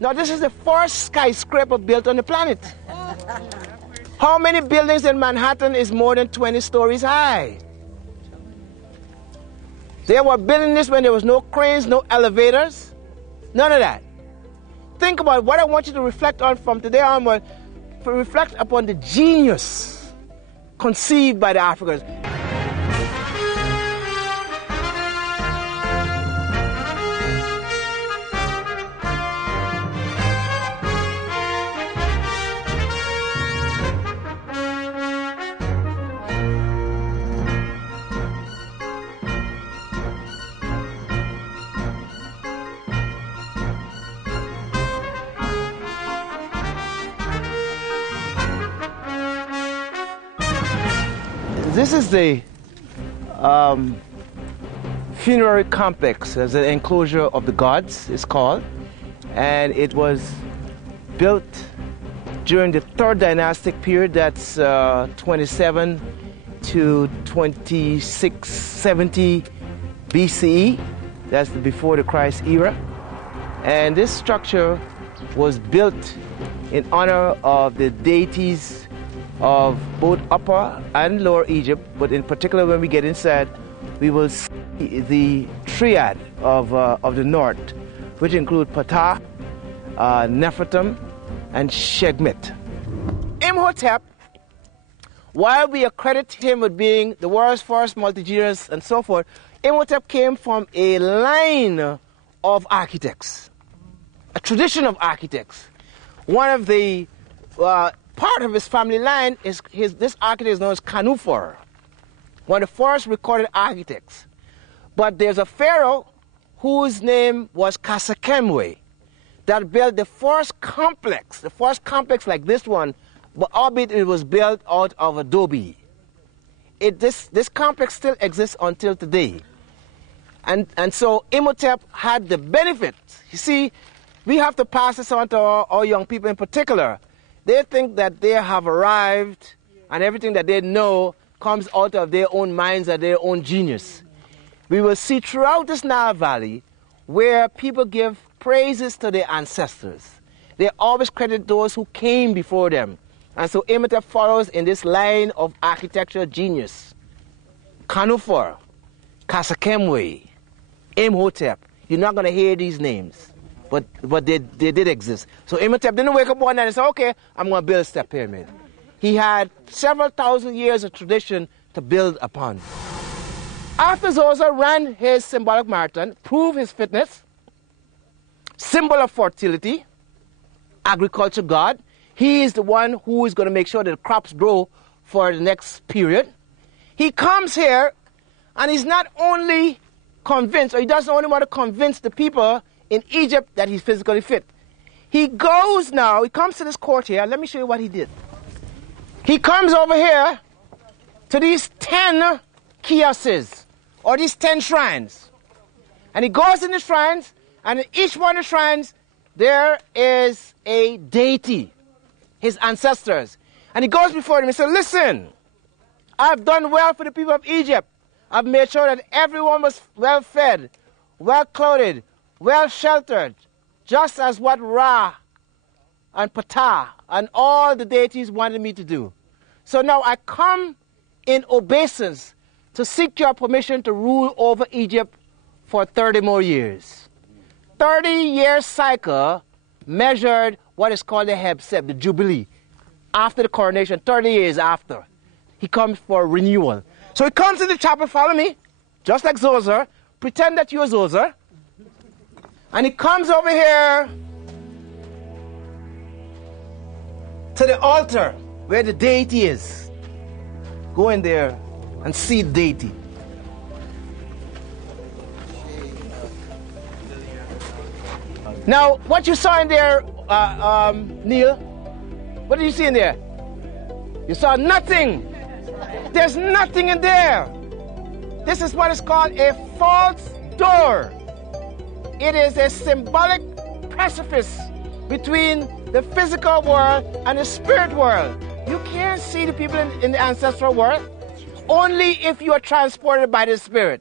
Now, this is the first skyscraper built on the planet. How many buildings in Manhattan is more than 20 stories high? They were building this when there was no cranes, no elevators, none of that. Think about what I want you to reflect on from today onward. Reflect upon the genius conceived by the Africans. This is the funerary complex, as an enclosure of the gods, it's called. And it was built during the third dynastic period, that's 27 to 2670 BCE. That's the before the Christ era. And this structure was built in honor of the deities of both Upper and Lower Egypt, but in particular when we get inside, we will see the triad of the north, which include Ptah, Nefertum, and Sekhmet. Imhotep, while we accredit him with being the world's first multi-genius and so forth, Imhotep came from a line of architects, a tradition of architects. One of the part of his family line is this architect is known as Khufu, one of the first recorded architects. But there's a pharaoh whose name was Khafre that built the first complex like this one, but albeit it was built out of adobe. This complex still exists until today. And so Imhotep had the benefit. You see, we have to pass this on to our young people in particular. They think that they have arrived and everything that they know comes out of their own minds and their own genius. We will see throughout this Nile Valley where people give praises to their ancestors. They always credit those who came before them. And so Imhotep follows in this line of architectural genius. Khufu, Khafre, Imhotep. You're not going to hear these names. But they did exist. So Imhotep didn't wake up one night and say, okay, I'm going to build a step pyramid. He had several thousand years of tradition to build upon. After Zoser ran his symbolic marathon, proved his fitness, symbol of fertility, agriculture god, he is the one who is going to make sure that the crops grow for the next period. He comes here and he's not only convinced, or he doesn't only want to convince the people in Egypt that he's physically fit. He goes now, he comes to this court here. Let me show you what he did. He comes over here to these 10 kiosks, or these 10 shrines. And he goes in the shrines, and in each one of the shrines, there is a deity, his ancestors. And he goes before them and says, listen, I've done well for the people of Egypt. I've made sure that everyone was well fed, well clothed, well sheltered, just as what Ra and Ptah and all the deities wanted me to do. So now I come in obeisance to seek your permission to rule over Egypt for 30 more years. 30-year cycle measured what is called the Hebseb, the Jubilee. After the coronation, 30 years after, he comes for renewal. So he comes in the chapel, follow me, just like Zoser, pretend that you're Zoser, and he comes over here to the altar where the deity is. Go in there and see the deity. Now, what you saw in there, Neil, what did you see in there? You saw nothing. There's nothing in there. This is what is called a false door. It is a symbolic precipice between the physical world and the spirit world. You can't see the people in the ancestral world only if you are transported by the spirit.